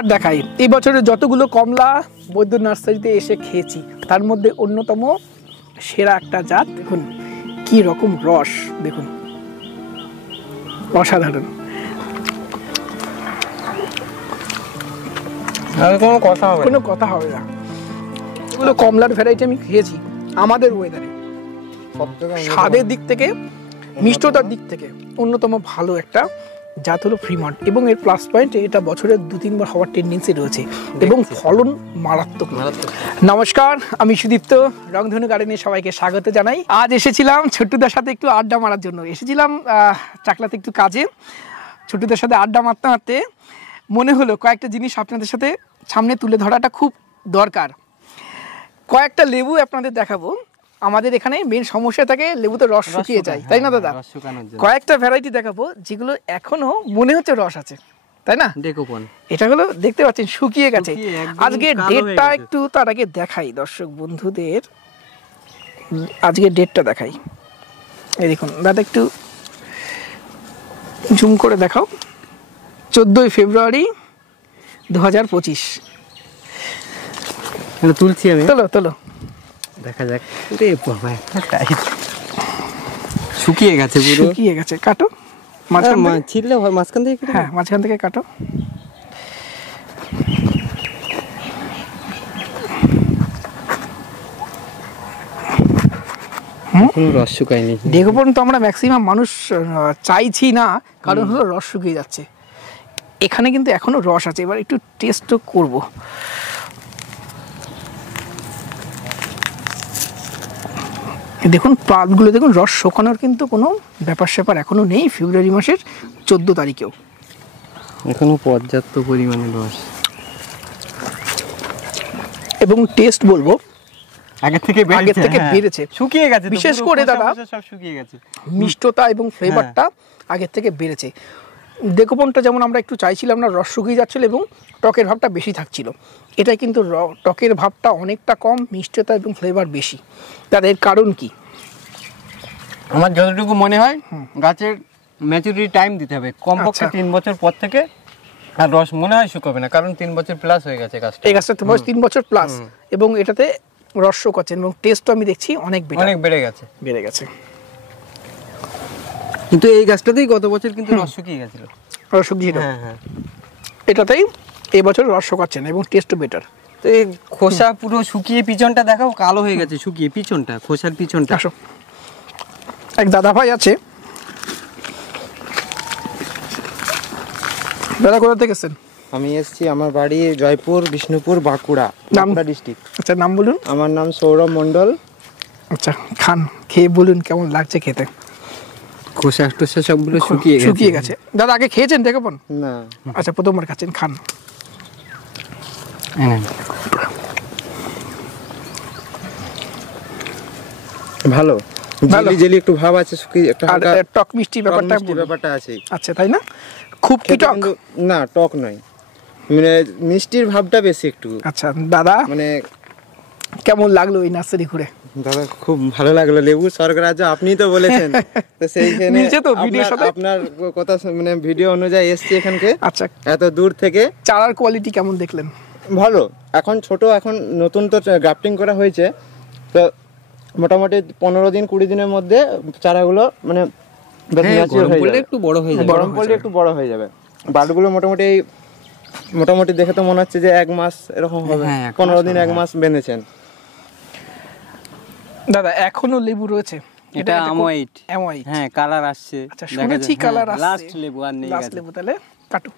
এবার দেখাই এই বছরের যতগুলো কমলা বৈদ্য নার্সারিতে এসে খেয়েছি তার মধ্যে অন্যতম সেরা একটা জাত। দেখুন কি রকম রস, দেখুন অসাধারণ। কোনো কথা হবে না। এগুলো কমলার ভ্যারাইটি আমি খেয়েছি আমাদের ওয়েদারে, স্বাদের দিক থেকে মিষ্টতার দিক থেকে অন্যতম ভালো একটা জাত হলো ফ্রিমন্ট, এবং এর প্লাস পয়েন্ট এটা বছরের 2-3 বার হওয়ার টেন্ডেন্সি রয়েছে এবং ফলন মারাত্মক। নমস্কার, আমি সুদীপ্ত, রংধনু গার্ডেনে সবাইকে স্বাগত জানাই। আজ এসেছিলাম ছোট্টুদার সাথে একটু আড্ডা মারার জন্য। এসেছিলাম চাকলাতে একটু কাজে, ছোট্টুদার সাথে আড্ডা মারতে মারতে মনে হলো কয়েকটা জিনিস আপনাদের সাথে সামনে তুলে ধরাটা খুব দরকার। কয়েকটা লেবু আপনাদের দেখাবো। আমাদের এখানে মেন সমস্যা থাকে লেবুতে রস শুকিয়ে যায়, তাই না দাদা? কয়েকটা ভ্যারাইটি দেখাবো যেগুলো এখনো মনে হচ্ছে রস আছে, তাই না? এটা হলো দেখতে পাচ্ছেন শুকিয়ে গেছে। আজকে ডেটটা একটু তার আগে দেখাই দর্শক বন্ধুদের, আজকে ডেটটা দেখাই। এই দেখুন দাদা, একটু জুম করে দেখাও। 14ই ফেব্রুয়ারি 2025 তুলছি আমি। তোলো দেখা যাক। শুকিয়ে গেছে, শুকিয়ে গেছে। কাটো, ছিললে মাঝখান থেকে। হ্যাঁ, মাঝখান থেকে কাটো। রস শুকায়নি দেখো, পর্যন্ত আমরা ম্যাক্সিমাম মানুষ চাইছি না, কারণ হলো রস শুকিয়ে যাচ্ছে। এখানে কিন্তু এখনো রস আছে। এবার একটু টেস্টও করব। দেখুন পাতগুলো, দেখুন রস শুকানোর কিন্তু কোনো ব্যাপার স্যাপার এখনো নেই। ফেব্রুয়ারি মাসের 14 তারিখেও এখনো পর্যাপ্ত পরিমাণে রস এবং টেস্ট বলবো আগের থেকে বেড়েছে। শুকিয়ে গেছে বিশেষ করে দাদা, সব শুকিয়ে গেছে। মিষ্টতা এবং ফ্লেভারটা আগের থেকে বেড়েছে। ডেকোপনটা যেমন আমরা একটু চাইছিলাম না, রস শুকিয়ে যাচ্ছিল এবং টকের ভাবটা বেশি থাকছিল। এটা কিন্তু টকের ভাবটা অনেকটা কম, মিষ্টতা এবং ফ্লেভার বেশি। তাদের কারণ কি? আমার যতটুকু মনে হয় গাছের ম্যাচুরিটি টাইম দিতে হবে, কমপক্ষে 3 বছর পর থেকে। আর রস মনে হয় শুকাবে না, কারণ 3 বছর প্লাস হয়ে গেছে গাছটা। এই গাছটা বয়স 3 বছর প্লাস এবং এটাতে রস শুকাচ্ছে এবং টেস্টও আমি দেখছি অনেক বেড়ে গেছে। কিন্তু এই গাছটাতেই গত বছর কিন্তু রস শুকিয়ে গেছিল, রস শুকিয়ে। হ্যাঁ, এটাতেই এই বছর রস শুকাচ্ছে না এবং টেস্টও বেটার। তো এই খোসা পুরো শুকিয়ে পিছনটা দেখাও, কালো হয়ে গেছে শুকিয়ে পিছনটা, খোসার পিছনটা। আসো, এক দাদা ভাই আছে। দাদা কোথা থেকে এসেছেন? আমি এসেছি, আমার বাড়ি জয়পুর, বিষ্ণুপুর, বাঁকুড়া ডিস্ট্রিক্ট। আচ্ছা, নাম বলুন। আমার নাম সৌরভ মণ্ডল। আচ্ছা, খান, খেয়ে বলুন কেমন লাগছে খেতে। খোসা টোসা সবগুলো শুকিয়ে গেছে। দাদা আগে খেয়েছেন দেখুন? না। আচ্ছা, প্রথমবার খাচ্ছেন, খান। ভালো, জেলি একটু ভাব আছে, শুকিয়ে একটা হালকা টক মিষ্টি ব্যাপারটা আছে। আচ্ছা, তাই না? খুব কি টক? না, টক নয়, মানে মিষ্টির ভাবটা বেশি একটু। আচ্ছা দাদা, মানে কেমন লাগলো এই নার্সারি ঘুরে? দাদা খুব ভালো লাগলো, লেবু স্বর্গরাজ্য আপনিই তো বলেছেন, তো সেইখানে আপনার কথা মানে ভিডিও অনুযায়ী এসছি এখানকে। আচ্ছা, এত দূর থেকে। চারার কোয়ালিটি কেমন দেখলেন? ভালো, এখন ছোট, এখন নতুন তো গ্রাফটিং করা হয়েছে, তো মোটামুটি 15-20 দিনের মধ্যে চারাগুলো মানে একটু বড় হয়ে যাবে, গরম পড়লে একটু বড় হয়ে যাবে। বাটগুলো মোটামুটি দেখে তো মনে হচ্ছে যে 1 মাস এরকম হবে। 15 দিন 1 মাস বেঁধেছেন। দাদা এখনো লেবু রয়েছে? এটা অ্যামোয়েট। হ্যাঁ, কালার আসছে। আচ্ছা, শুনেছি কালার আসছে। লাস্ট লেবু আর নেই। লাস্ট লেবু, তাহলে কাটো।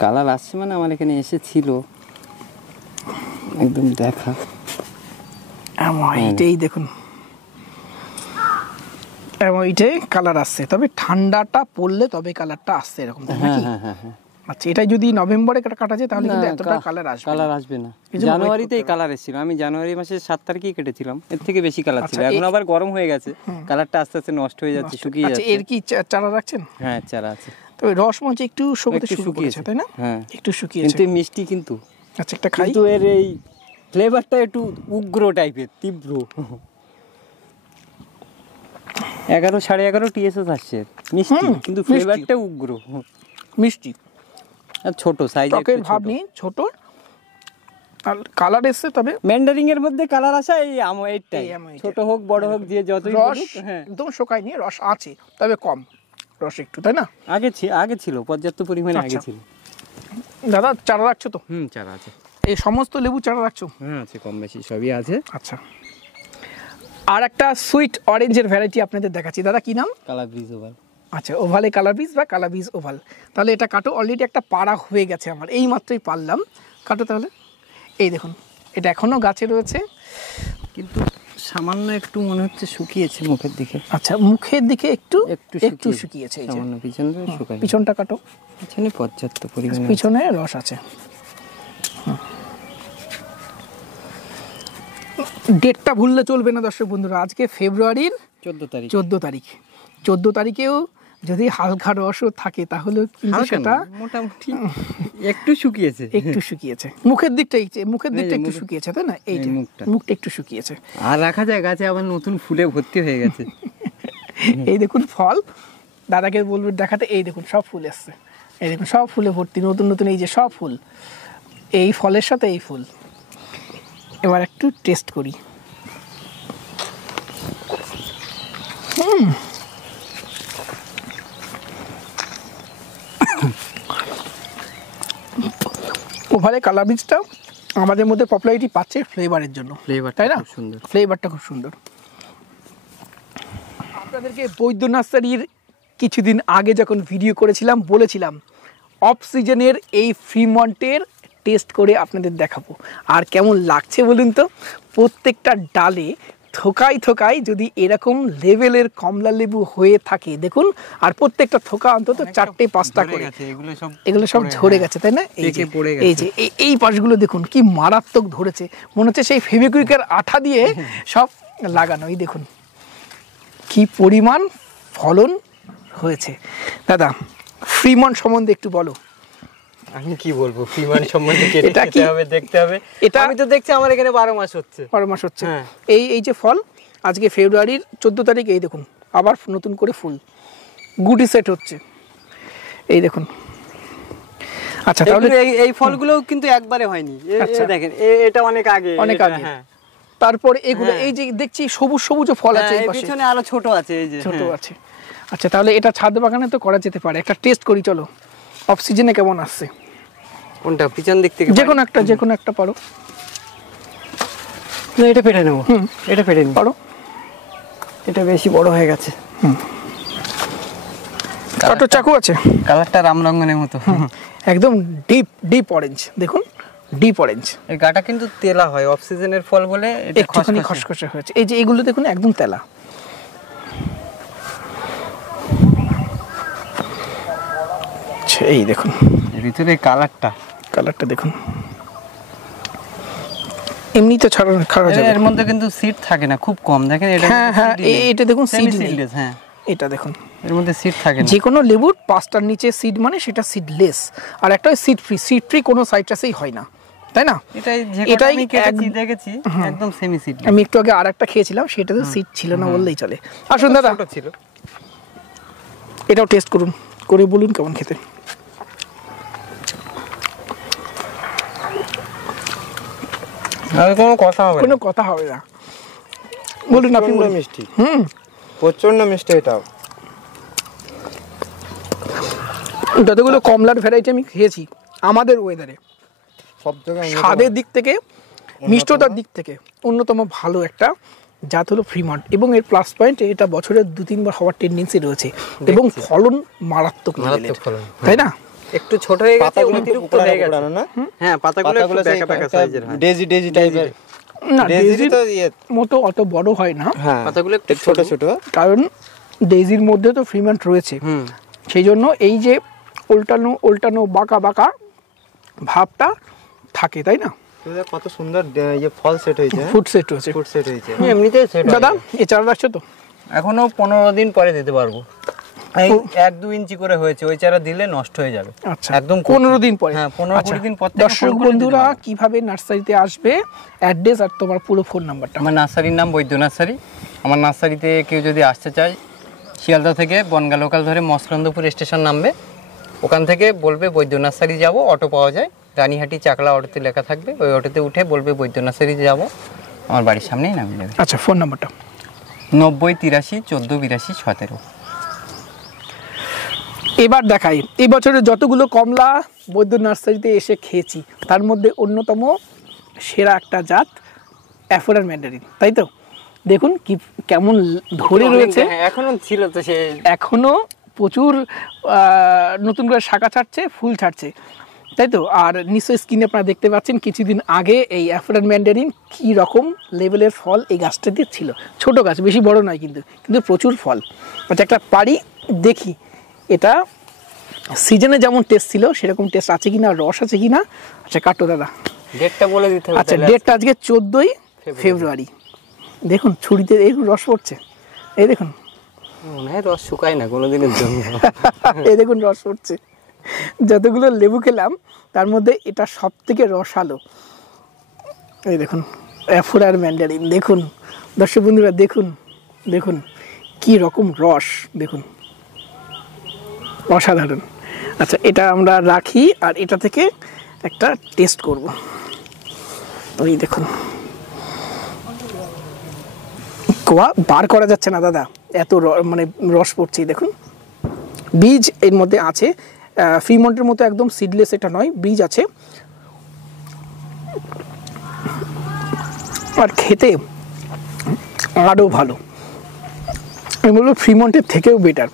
কালার আসছে মানে আমার এখানে এসেছিল একদম দেখা। এইটাই দেখুন, এইটাই কালার আসছে, তবে ঠান্ডাটা পড়লে তবে কালারটা আসছে এরকম, নাকি? আচ্ছা, এটা যদি নভেম্বরে কাটা যায় তাহলে কিন্তু এতটা কালার আসবে না। জানুয়ারিতেই কালার এসেছিল, আমি জানুয়ারি মাসের 7 তারিখেই কেটেছিলাম, এর থেকে বেশি কালার ছিল। এখন আবার গরম হয়ে গেছে, কালারটা আস্তে আস্তে নষ্ট হয়ে যাচ্ছে, শুকিয়ে যাচ্ছে। এর কি চারা রাখছেন? হ্যাঁ, চারা আছে, তবে রস মঞ্চে একটু শুকিয়েছে, তাই না? হ্যাঁ, একটু শুকিয়েছে, কিন্তু মিষ্টি কিন্তু। আচ্ছা, একটা খাই। কিন্তু এর এই ফ্লেভারটা একটু উগ্র টাইপের, তীব্র। 11-11.5 TSS আসছে, মিষ্টি কিন্তু ফ্লেভারটা উগ্র মিষ্টি। আর ছোট সাইজ টকের ভাব নেই, ছোট আর কালার এসছে। তবে ম্যান্ডারিং এর মধ্যে কালার আসা এই এইটাই, ছোট হোক বড় হোক যে যতই রস বলুক, হ্যাঁ একদম শুকায়নি, রস আছে তবে কম রস একটু, তাই না? আগে ছিল পর্যাপ্ত পরিমাণে, আগে ছিল। দাদা চারা রাখছো তো? চারা আছে, এই সমস্ত লেবু চারা রাখছো? হ্যাঁ আছে, কম বেশি সবই আছে। আচ্ছা, আর একটা সুইট অরেঞ্জের ভ্যারাইটি আপনাদের দেখাচ্ছি। দাদা কি নাম? কালাব্রিজ ওভাল। আচ্ছা, ওভালে কালাব্রিজ বা কালাব্রিজ ওভাল। তাহলে এটা কাটো, অলরেডি একটা পাড়া হয়ে গেছে আমার, এই মাত্রই পারলাম। কাটো তাহলে। এই দেখুন, এটা এখনো গাছে রয়েছে, কিন্তু সামান্য একটু মনে হচ্ছে শুকিয়েছে মুখের দিকে। আচ্ছা, মুখের দিকে একটু একটু শুকিয়েছে। এই যে সামান্য পিছনে শুকায়, পিছনটা কাটো, পিছনে পর্যাপ্ত পরিমাণে পিছনে রস আছে। ডেটটা ভুললে চলবে না দর্শক বন্ধুরা, আজকে ফেব্রুয়ারির 14 তারিখ। 14 তারিখেও যদি হালকা রসও থাকে তাহলে কিন্তু সেটা মোটামুটি একটু শুকিয়েছে, মুখের দিকটা একটু শুকিয়েছে, তাই না? এই মুখটা একটু শুকিয়েছে। আর রাখা যায়, গাছে আবার নতুন ফুলে ভর্তি হয়ে গেছে। এই দেখুন ফল, দাদাকে বলবেন দেখাতে। এই দেখুন সব ফুল এসছে, এই দেখুন সব ফুলে ভর্তি, নতুন নতুন এই যে সব ফুল, এই ফলের সাথে এই ফুল। এবার একটু টেস্ট করি। ওভালে কালাব্রিজটা আমাদের মধ্যে পপুলারিটি পাচ্ছে ফ্লেভারের জন্য, তাই না? ফ্লেভারটা খুব সুন্দর। আপনাদেরকে বৈদ্য নার্সারির কিছুদিন আগে যখন ভিডিও করেছিলাম বলেছিলাম অফ সিজনের এই ফ্রিমন্টের টেস্ট করে আপনাদের দেখাবো। আর কেমন লাগছে বলুন তো, প্রত্যেকটা ডালে থোকায় থোকায় যদি এরকম লেভেলের কমলা লেবু হয়ে থাকে দেখুন, আর প্রত্যেকটা থোকা অন্তত 4-5টা করে, এগুলো সব ঝরে গেছে, তাই না? এই যে এই পাশগুলো দেখুন কি মারাত্মক ধরেছে, মনে হচ্ছে সেই ফেভিকুইকের আঠা দিয়ে সব লাগানো। এই দেখুন কি পরিমাণ ফলন হয়েছে। দাদা ফ্রিমন্ট সম্বন্ধে একটু বলো। আমি কি বলবো ফ্রিমন্ট সম্বন্ধে, দেখতে হবে। এটা আমি তো দেখছি আমার এখানে 12 মাস হচ্ছে। এই যে ফল, আজকে ফেব্রুয়ারির 14 তারিখ, এই দেখুন আবার নতুন করে ফুল গুটি সেট হচ্ছে, এই দেখুন। আচ্ছা, তাহলে এই ফলগুলো কিন্তু একবারে হয়নি, দেখেন এটা অনেক আগে। হ্যাঁ, তারপরে এগুলো এই যে দেখছি সবুজ সবুজ ফল আছে, এই পাশে পিছনে আরো ছোট আছে, এই যে ছোট আছে। আচ্ছা, তাহলে এটা ছাদ বাগানে তো করা যেতে পারে। একটা টেস্ট করি চলো, অফ সিজনে কেমন আসছে। কোনটা? পিছন দিক থেকে যে কোনো একটা পারো। না, এটা পেটে নেবো। এটা পেটে নিই, পারো। এটা বেশি বড় হয়ে গেছে। কাটো, চাকু আছে। কালারটা রামরঙ্গনের মতো, একদম ডিপ অরেঞ্জ। দেখুন ডিপ অরেঞ্জ। এই গাটা কিন্তু তেলা হয়, অফ সিজনের ফল বলে একটুখানি খসখসে হয়েছে। এই যে এগুলো দেখুন একদম তেলা। এই দেখুন ভিতরে কালারটা দেখুন। এমনি তো খাওয়া যাবে। এর মধ্যে কিন্তু সিড থাকে না, খুব কম। দেখেন এটা, হ্যাঁ এটা দেখুন সিড নেই। হ্যাঁ, এটা দেখুন এর মধ্যে সিড থাকে না। যে কোনো লেবুর 5টার নিচে সিড মানে সেটা সিডলেস, আর একটা সিড ফ্রি কোনো সাইট্রাসেই হয় না, তাই না? এটাই দেখেছি একদম সেমি সিড। আমি একটু আগে আরেকটা খেয়েছিলাম, সেটাতে সিড ছিল না বললেই চলে। আসুন দাদা, ছিল। এটাও টেস্ট করুন, করে বলুন কেমন খেতে। কোনো কথা হবে না, বলুন আপনি। মিষ্টি, প্রচন্ড মিষ্টি। এটাও যতগুলো কমলার ভ্যারাইটি আমি খেয়েছি আমাদের ওয়েদারে, সব জায়গায় স্বাদের দিক থেকে, মিষ্টতার দিক থেকে অন্যতম ভালো একটা জাত হলো ফ্রিমন্ট। এবং এর প্লাস পয়েন্ট, এটা বছরের 2-3 বার হওয়ার টেন্ডেন্সি রয়েছে এবং ফলন মারাত্মক, তাই না? একটু ছোট হয়ে গেছে, অতিরিক্ত হয়ে গেছে না? হ্যাঁ, পাতাগুলো একটু বেঁকা সাইজের হয়, ডেজি টাইপের। না, ডেজির মতো অত বড় হয় না, পাতাগুলো একটু ছোট। কারণ ডেজির মধ্যে তো ফ্রিমন্ট রয়েছে, সেই জন্য এই যে উল্টানো বাঁকা ভাবটা থাকে, তাই না? কত সুন্দর ফল সেট হয়েছে, ফুড সেট হয়েছে। এমনিতে সেট। দাদা এই চারা রাখছো তো? এখনো 15 দিন পরে দিতে পারবো। 1-2 ইঞ্চি করে হয়েছে, ওই চারা দিলে নষ্ট হয়ে যাবে। আচ্ছা, একদম 15 দিন পরে। হ্যাঁ, 15-20 দিন পর। দর্শক বন্ধুরা কিভাবে নার্সারিতে আসবে, অ্যাড্রেস আর তোমার পুরো ফোন নাম্বারটা। আমার নার্সারির নাম বৈদ্য নার্সারি। আমার নার্সারিতে কেউ যদি আসতে চায়, শিয়ালদা থেকে বনগা লোকাল ধরে মসলন্দপুর স্টেশন নামবে, ওখান থেকে বলবে বৈদ্য নার্সারি যাব, অটো পাওয়া যায়, রানীহাটি চাকলা অটোতে লেখা থাকবে, ওই অটোতে উঠে বলবে বৈদ্য নার্সারি যাব, আমার বাড়ির সামনেই নামিয়ে দেবে। আচ্ছা, ফোন নাম্বারটা? 9083148217। এবার দেখাই এই বছরে যতগুলো কমলা বৈদ্য নার্সারিতে এসে খেয়েছি তার মধ্যে অন্যতম সেরা একটা জাত অ্যাফোরার ম্যান্ডারিন, তাই তো? দেখুন কি কেমন ধরে রয়েছে, এখনো ছিল তো, সে এখনো প্রচুর নতুন করে শাখা ছাড়ছে, ফুল ছাড়ছে, তাই তো? আর নিশ্চয়ই স্ক্রিনে আপনারা দেখতে পাচ্ছেন কিছুদিন আগে এই অ্যাফোরার ম্যান্ডারিন কী রকম লেভেলের ফল এই গাছটাতে ছিল। ছোট গাছ, বেশি বড় নয়, কিন্তু প্রচুর ফল। আচ্ছা, একটা পারি দেখি এটা সিজনে যেমন টেস্ট ছিল সেরকম টেস্ট আছে কিনা, রস আছে কিনা। আচ্ছা, কাটো দাদা, ডেটটা বলে দিতে হবে। আচ্ছা, ডেটটা আজকে 14ই ফেব্রুয়ারি। দেখুন ছুরিতে এই রস পড়ছে, এই দেখুন, মনে হয় রস শুকায় না কোনোদিনের জন্য। এই দেখুন রস পড়ছে। যতগুলো লেবু খেলাম তার মধ্যে এটা সব থেকে রসালো। এই দেখুন অ্যাফোরার ম্যান্ডারিন, দেখুন দর্শক বন্ধুরা, দেখুন দেখুন কি রকম রস, দেখুন অসাধারণ। আচ্ছা, এটা আমরা রাখি আর এটা থেকে একটা টেস্ট করব। ওই দেখুন, কোয়া বার করা যাচ্ছে না দাদা, এত মানে রস পড়ছে। দেখুন বীজ এর মধ্যে আছে, ফ্রিমন্টের মতো একদম সিডলেস এটা নয়, বীজ আছে। আর খেতে আরও ভালো, আমি বলবো ফ্রিমন্টের থেকেও বেটার।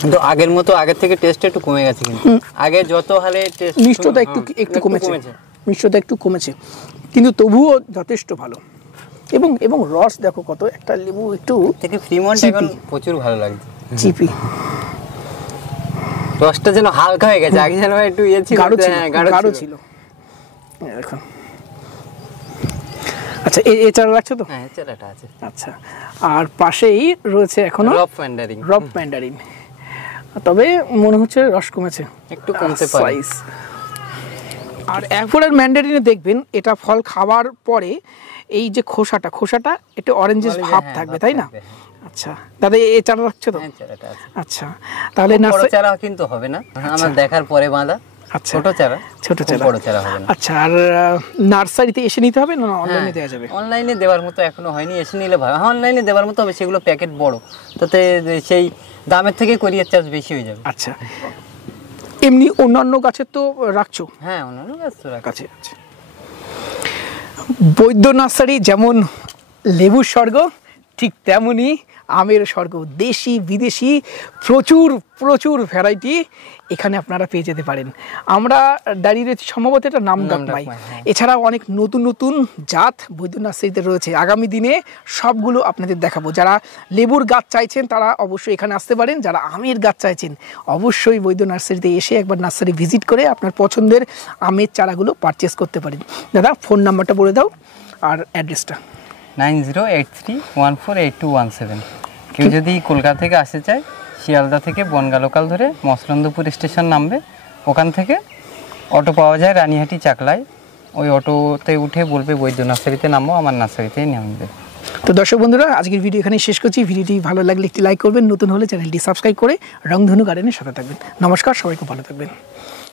কিন্তু আগের মতো, আগের থেকে টেস্ট একটু কমে গেছে, কিন্তু আগে যত হারে টেস্ট, মিষ্টতা একটু কমেছে, মিষ্টতা একটু কমেছে, কিন্তু তবুও যথেষ্ট ভালো। এবং রস দেখো কত, একটা লেবু একটু থেকে ফ্রিমন্ট এখন প্রচুর ভালো লাগছে, চিপি, রসটা যেন হালকা হয়ে গেছে, আগে যেন একটু ইয়ে ছিল, গাঢ় ছিল। দেখুন, আচ্ছা, এছাড়া রাখছো তো? হ্যাঁ, এছাড়াটা আছে। আচ্ছা, আর পাশেই রয়েছে এখনো রব ম্যান্ডারিন, তবে মনে হচ্ছে রস কমেছে, একটু কমতে পারে। আর অ্যাফোরার ম্যান্ডারিনে দেখবেন এটা ফল খাওয়ার পরে এই যে খোসাটা একটু অরেঞ্জেস ভাব থাকবে, তাই না? আচ্ছা দাদা, এই চারা রাখছো তো? আচ্ছা, তাহলে বড় চারা কিন্তু হবে না, আমার দেখার পরে বাঁধা। আচ্ছা, ছোট চারা, বড় চারা হবে না। আচ্ছা, আর নার্সারিতে এসে নিতে হবে না অনলাইনে দেওয়া যাবে? অনলাইনে দেওয়ার মতো এখনো হয়নি, এসে নিলে ভালো। অনলাইনে দেওয়ার মতো হবে, সেগুলো প্যাকেট বড়, তাতে সেই দামের থেকে কোরিয়ার চার্জ বেশি হয়ে যাবে। আচ্ছা, এমনি অন্যান্য গাছের তো রাখছো? হ্যাঁ, অন্যান্য গাছ তো রাখছি। বৈদ্য নার্সারি যেমন লেবুর স্বর্গ, ঠিক তেমনি আমের স্বর্গ। দেশি বিদেশি প্রচুর ভ্যারাইটি এখানে আপনারা পেয়ে যেতে পারেন। আমরা দাঁড়িয়ে রয়েছি সম্ভবত এটা নামডাকমাই, এছাড়াও অনেক নতুন জাত বৈদ্য নার্সারিতে রয়েছে। আগামী দিনে সবগুলো আপনাদের দেখাবো। যারা লেবুর গাছ চাইছেন তারা অবশ্যই এখানে আসতে পারেন, যারা আমের গাছ চাইছেন অবশ্যই বৈদ্য নার্সারিতে এসে একবার নার্সারি ভিজিট করে আপনার পছন্দের আমের চারাগুলো পারচেস করতে পারেন। দাদা, ফোন নাম্বারটা বলে দাও আর অ্যাড্রেসটা। 9083148217। কেউ যদি কলকাতা থেকে আসতে চায়, শিয়ালদা থেকে বনগা লোকাল ধরে মসলন্দপুর স্টেশন নামবে, ওখান থেকে অটো পাওয়া যায় রানীহাটি চাকলায়, ওই অটোতে উঠে বলবে বৈদ্য নার্সারিতে নামবো, আমার নার্সারিতেই নামবে। তো দর্শক বন্ধুরা, আজকের ভিডিও এখানে শেষ করছি। ভিডিওটি ভালো লাগলে একটি লাইক করবেন, নতুন হলে চ্যানেলটি সাবস্ক্রাইব করে রংধনু গার্ডেনের সাথে থাকবেন। নমস্কার, সবাই খুব ভালো থাকবেন।